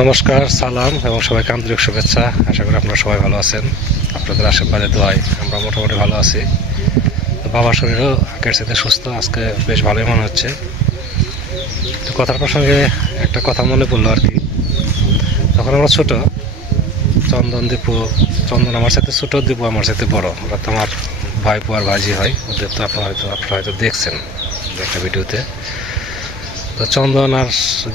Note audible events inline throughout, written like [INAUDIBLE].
নমস্কার, সালাম এবং সবাইকে আন্তরিক শুভেচ্ছা। আশা করি আপনারা সবাই ভালো আছেন। আপনাদের আশীর্বাদে দোয়াই আমরা মোটামুটি ভালো আছি। বাবার শরীরও আগের সাথে সুস্থ, আজকে বেশ ভালোই মনে হচ্ছে। তো কথার প্রসঙ্গে একটা কথা মনে পড়ল আর কি। তখন আমরা ছোটো, চন্দন দীপু, চন্দন আমার সাথে ছোটো, দীপু আমার সাথে বড়। ওরা তো আমার ভাইপো আর ভাজি হয়। ওদের তো আপনারা হয়তো আপনারা হয়তো দেখছেন একটা ভিডিওতে। তো চন্দন আর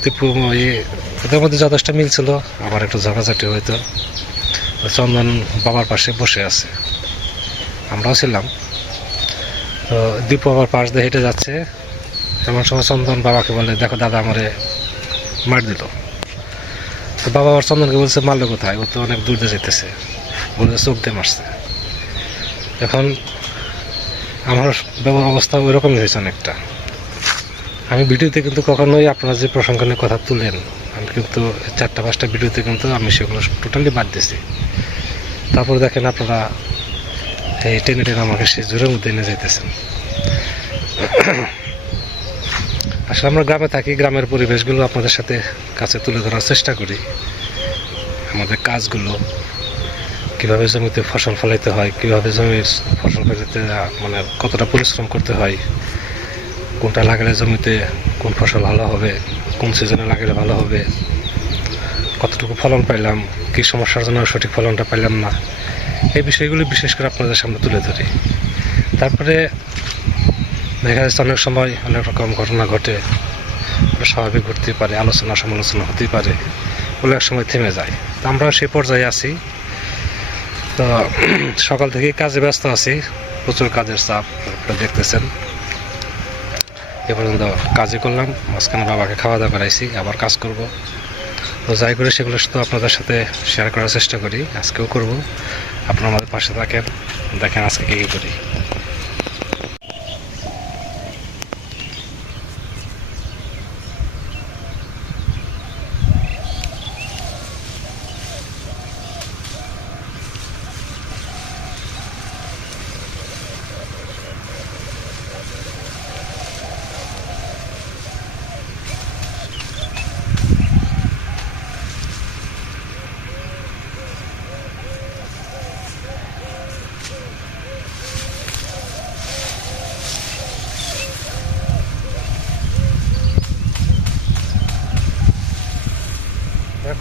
দীপু ইয়ে ওদের মধ্যে যথেষ্ট মিল ছিল, আবার একটু ঝগড়াঝাটি হইতো তো চন্দন বাবার পাশে বসে আছে। আমরাও ছিলাম। তো দীপু আবার পাশ দিয়ে হেঁটে যাচ্ছে। এমন সময় চন্দন বাবাকে বলে, দেখো দাদা, আমারে মার দিল। তো বাবা আবার চন্দনকে বলছে, মারলো কোথায়? ও তো অনেক দূর দিয়ে যেতেছে। বলছে চোখ দিয়ে মারছে। এখন আমার অবস্থা ওই রকমই হয়েছে অনেকটা। আমি ভিডিওতে কিন্তু কখনোই আপনারা যে প্রসঙ্গ নিয়ে কথা তুলেন, আমি কিন্তু চারটা, পাঁচটা ভিডিওতে কিন্তু আমি সেগুলো টোটালি বাদ দিয়েছি। তারপর দেখেন আপনারা এই টেনে টেনে আমাকে সে জোরের মধ্যে এনে যাইতেছেন। আসলে আমরা গ্রামে থাকি, গ্রামের পরিবেশগুলো আপনাদের সাথে কাছে তুলে ধরার চেষ্টা করি। আমাদের কাজগুলো, কীভাবে জমিতে ফসল ফলাইতে হয়, কীভাবে জমির ফসল ফলাইতে মানে কতটা পরিশ্রম করতে হয় কোনটা লাগালে জমিতে কোন ফসল ভালো হবে, কোন সিজনে লাগালে ভালো হবে, কতটুকু ফলন পাইলাম, কী সমস্যার জন্য সঠিক ফলনটা পাইলাম না, এই বিষয়গুলি বিশেষ করে আপনাদের সামনে তুলে ধরি। তারপরে দেখা যাচ্ছে অনেক সময় অনেক রকম ঘটনা ঘটে, স্বাভাবিক ঘটতেই পারে, আলোচনা সমালোচনা হতেই পারে, বলে এক সময় থেমে যায়। তো আমরা সেই পর্যায়ে আছি। তো [CLEARS THROAT] সকাল থেকে কাজে ব্যস্ত আছি, প্রচুর কাজের চাপ আপনারা দেখতেছেন। এ পর্যন্ত কাজই করলাম। মাঝখানে বাবাকে খাওয়া দাওয়া করাইছি, আবার কাজ করব। তো যাই করে সেগুলো শুধু আপনাদের সাথে শেয়ার করার চেষ্টা করি, আজকেও করব। আপনারা আমাদের পাশে থাকেন, দেখেন আজকে কী কী করি।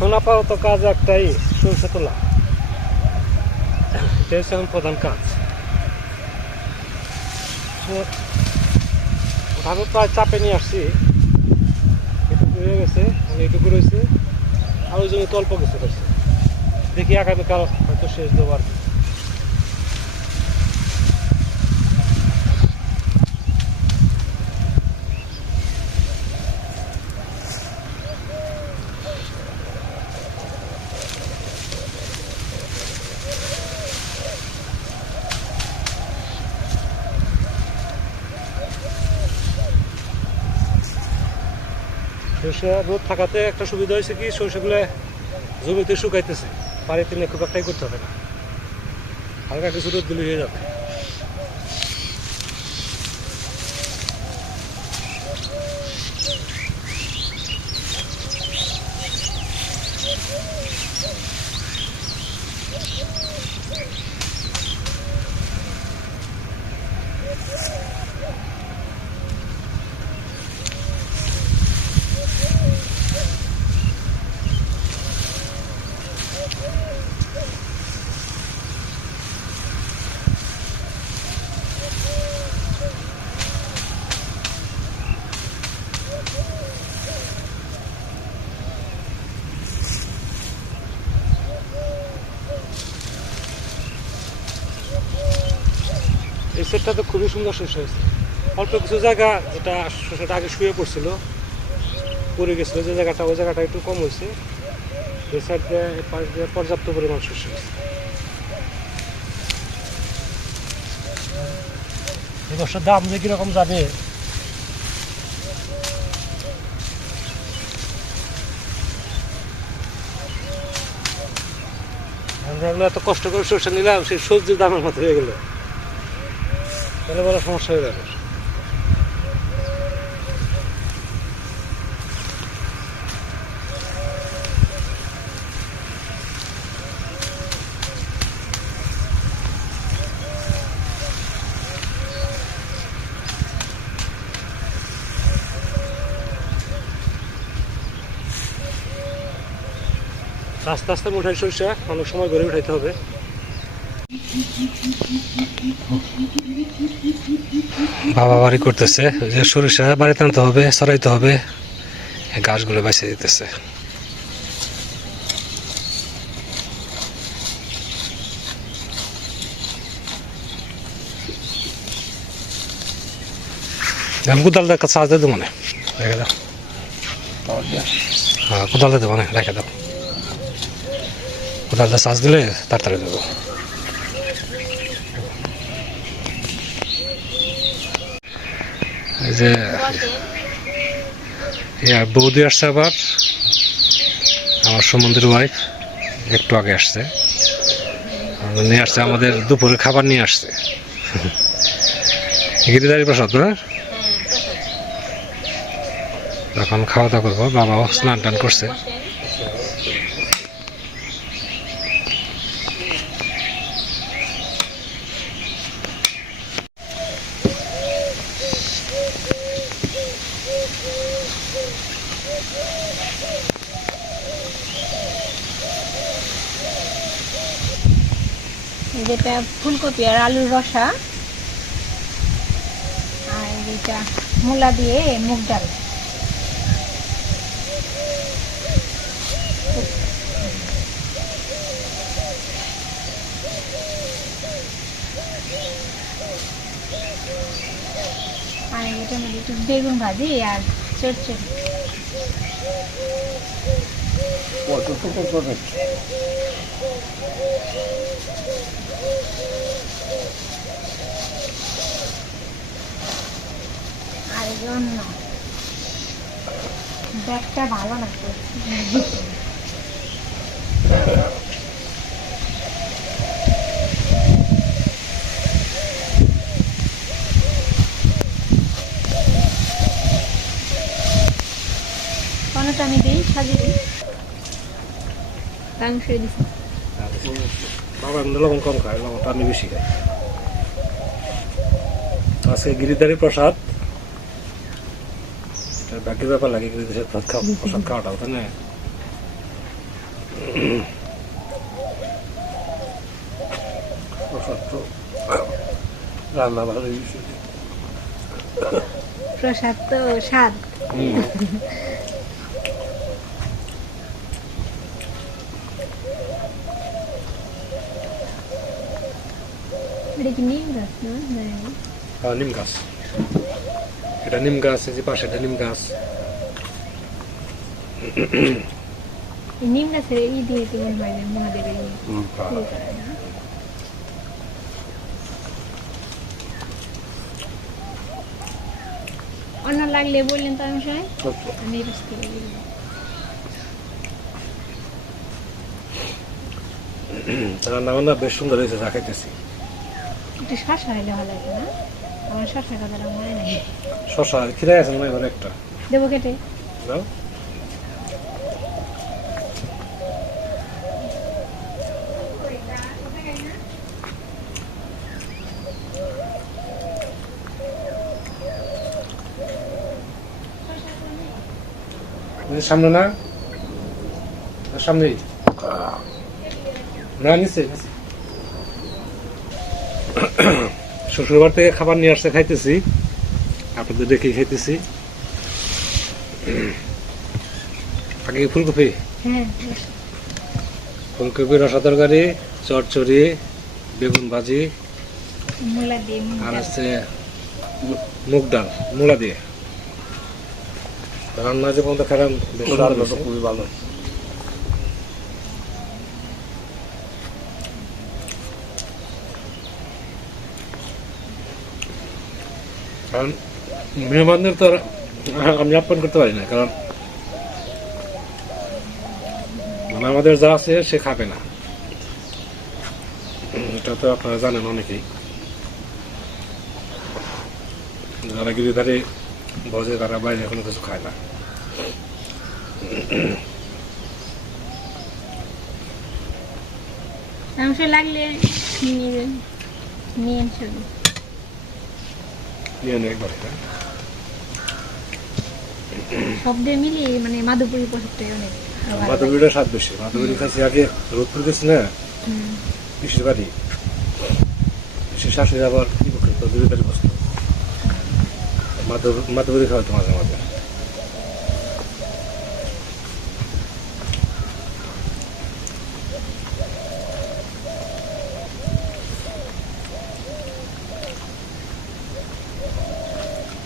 এখন আপাতত কাজ একটাই, সরষে তোলা। এটা হচ্ছে এখন প্রধান কাজ। তো ভাবে প্রায় চাপে নিয়ে আসছি। এটুকু হয়ে গেছে মানে এটুকু রয়েছে। আর ওই জন্য অল্প কিছু রয়েছে। দেখি আগামীকাল হয়তো শেষ দেবো সরষে রোদ থাকাতে একটা সুবিধা হয়েছে কি, সরষেগুলো জমিতে শুকাইতেছে। বাড়িতে নিয়ে খুব একটাই করতে হবে না। হালকা কিছু রোদ দিলে হয়ে যাবে। সেটটা তো খুবই সুন্দর শস্য হয়েছে। অল্প কিছু জায়গা যেটা শস্যটা আগে শুয়ে পড়ছিল, পড়ে গেছিল, যে জায়গাটা, ওই জায়গাটা একটু কম হয়েছে। পর্যাপ্ত পরিমাণ শস্য হয়েছে। এবছর দাম যে কীরকম যাবে? এত কষ্ট করে সরষে নিলাম, সেই সবজির দামের মতো হয়ে গেল। তাহলে বলা সমস্যা হয়ে যাবে। আস্তে আস্তে উঠাই সরিষা অনেক সময় গড়ে উঠাইতে হবে। বাবা বাড়ি করতেছে যে সরিষা বাড়িতে আনতে হবে সরাইতে হবে। গাছগুলো বেঁচে দিতেছে। কোদালটা কাছে সাজ দেবো মানে রেখে দাও। হ্যাঁ কোদালটা দেবো মানে রেখে দাও। কোদালটা সাজ দিলে তাড়াতাড়ি দেবো। এই যে বৌদি আসছে আবার। আমার সম্বন্ধের ওয়াইফ একটু আগে আসছে। নিয়ে আসছে আমাদের দুপুরে খাবার নিয়ে আসছে। [LAUGHS] গিরিদারি প্রসাদ না? এখন খাওয়া দাওয়া করব বাবাও স্নান টান করছে যেটা ফুলকপি আর আলুর রসা। আর এটা মূলা দিয়ে মুগ ডাল। আর এটার মধ্যে একটু বেগুন ভাজি আর চচ্চড়ি। আর ব্যাগটা ভালো না তো। কোনোটা আমি দিই, সাজিয়ে দিই। বাবা লবণ কম খায়, লবণটা আমি বেশি খাই। আজকে গিরিধারী প্রসাদ। বাকি ব্যাপার লাগে প্রসাদ খাওয়া প্রসাদ খাওয়াটা তাই না প্রসাদ তো রান্না ভালো প্রসাদ তো স্বাদ জানি না। হ্যাঁ নিম গাছ এটা নিম গাছ এই যে পাশে এটা নিম গাছ নিম গাছের ই দিয়ে মহাদেবের অন্য লাগলে বললেন তো আমি সবাই আমি বুঝতে পারি রান্না বান্না বেশ সুন্দর হয়েছে যা খাইতেছি একটু শশা হলে ভালো লাগে না আমার শশা মনে নেই। আছে এবার একটা। দেবো কেটে। দাও। সামনে না? সামনেই। না নিচে নিচে। শ্বশুরবাড়ি থেকে খাবার নিয়ে আসতে খাইতেছি। আপনাদের দেখে খাইতেছি। আগে ফুলকপি? হ্যাঁ ফুলকপি রসা তরকারি চচ্চড়ি বেগুন ভাজি আর। হচ্ছে মুগ ডাল মূলা দিয়ে। রান্না যে পর্যন্ত খেলাম। খুবই ভালো কারণ মেহমানদের তো আমি আপ্যায়ন করতে পারি না, কারণ মানে আমাদের যা আছে সে খাবে না। এটা তো আপনারা জানেন অনেকেই। যারা গিরিধারে বসে তারা বাইরে কোনো কিছু খায় না। লাগলে নিয়ে নিয়ে সব দিয়ে মিলিয়ে মানে মাধুপুরি প্রসাদটাই অনেক মাধবীটা স্বাদ বেশি। আগে রোধপুর গেছি না হুম। পিসির বাড়ি। পিসির শাশুড়ি আবার কি করতো তদুরি বাড়ি বসতো। মাধবী খাওয়াতো মাঝে মাঝে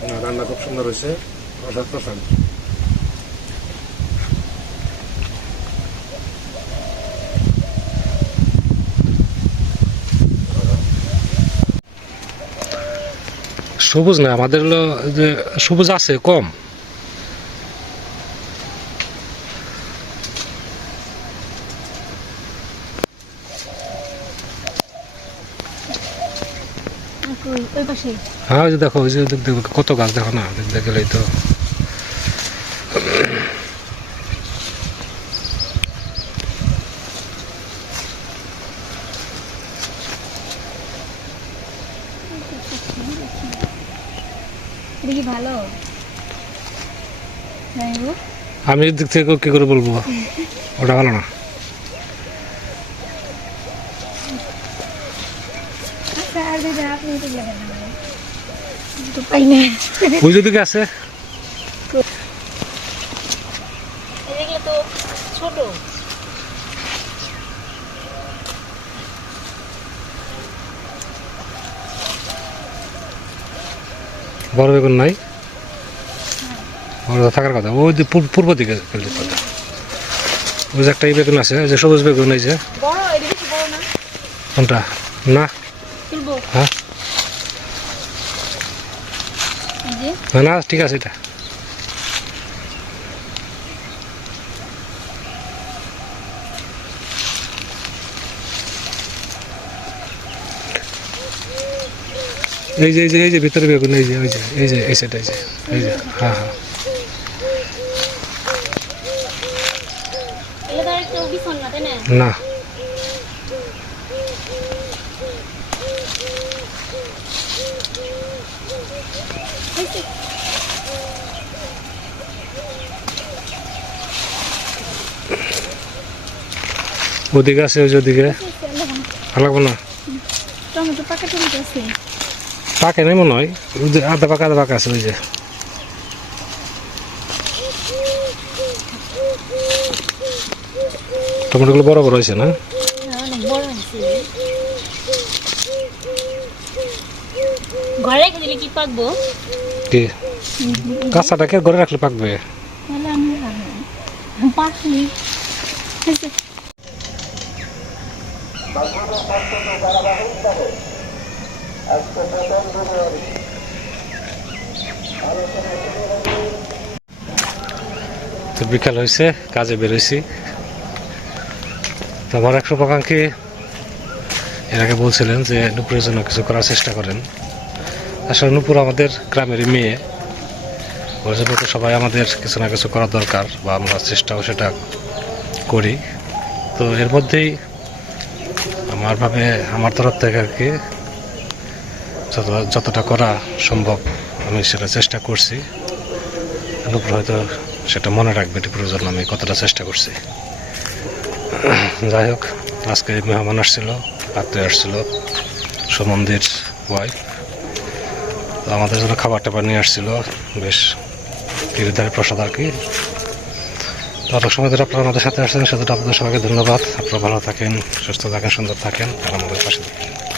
না, রান্না খুব সুন্দর হয়েছে। প্রসাদ প্রসাদ সবুজ না আমাদের যে সবুজ আছে কম আর হ্যাঁ ওই যে দেখো ওই যে কত গাছ দেখো না? দেখতে গেলেই তো। ভালো? আমি এদিক থেকে কি করে বলব? ওটা ভালো না। আচ্ছা আর আপনি তো তো পাই না ওই যেদিকে আছে? এগুলো তো ছোট। বড় বেগুন নাই? বড় থাকার কথা। ওই যে পূর্ব- দিকে কথা ওই যে একটা এই বেগুন আছে যে সবুজ বেগুন এই যে। কোনটা? না? হ্যাঁ এই যে না, না ঠিক আছে এটা। এই যে এই যে এই যে ভিতরে বেগুন এই যে ওই যে এই যে এই সেটা এই যে এই যে হ্যাঁ হ্যাঁ। না। ওদিকে আছে ওই ওদিকে। ভালো লাগবো না? পাকা নেই মনে হয়। আধা পাকা আধা পাকা আছে ওই যে। টমেটোগুলো বড় বড় হয়েছে না? ঘরে রেখে দিলে কি পাকবো? কি? কাঁচাটাকে ঘরে রাখলে পাকবে? তো বিকাল হয়েছে, কাজে বেরোইছি তো আমার এক শুভাকাঙ্ক্ষী এর আগে বলছিলেন যে নুপুরের জন্য কিছু করার চেষ্টা করেন। আসলে নুপুর আমাদের গ্রামের মেয়ে। ওর জন্য তো সবাই আমাদের কিছু না কিছু করা দরকার বা আমরা চেষ্টাও সেটা করি। তো এর মধ্যেই আমার ভাবে, আমার তরফ থেকে আর কি যতটা করা সম্ভব, আমি সেটা চেষ্টা করছি। নুপুর হয়তো সেটা মনে রাখবে টিপুরের জন্য আমি কতটা চেষ্টা করছি। যাই হোক, আজকে মেহমান আসছিল রাত্রে আসছিল, সুমন্দির ওয়াইফ আমাদের জন্য খাবার টাবার নিয়ে আসছিল। বেশ গিরিধারী প্রসাদ আর কি। অনেক সময় ধরে আপনারা আমাদের সাথে আসছেন সেটা আপনাদের সবাইকে ধন্যবাদ। আপনারা ভালো থাকেন, সুস্থ থাকেন, সুন্দর থাকেন, আর আমাদের পাশে থাকেন।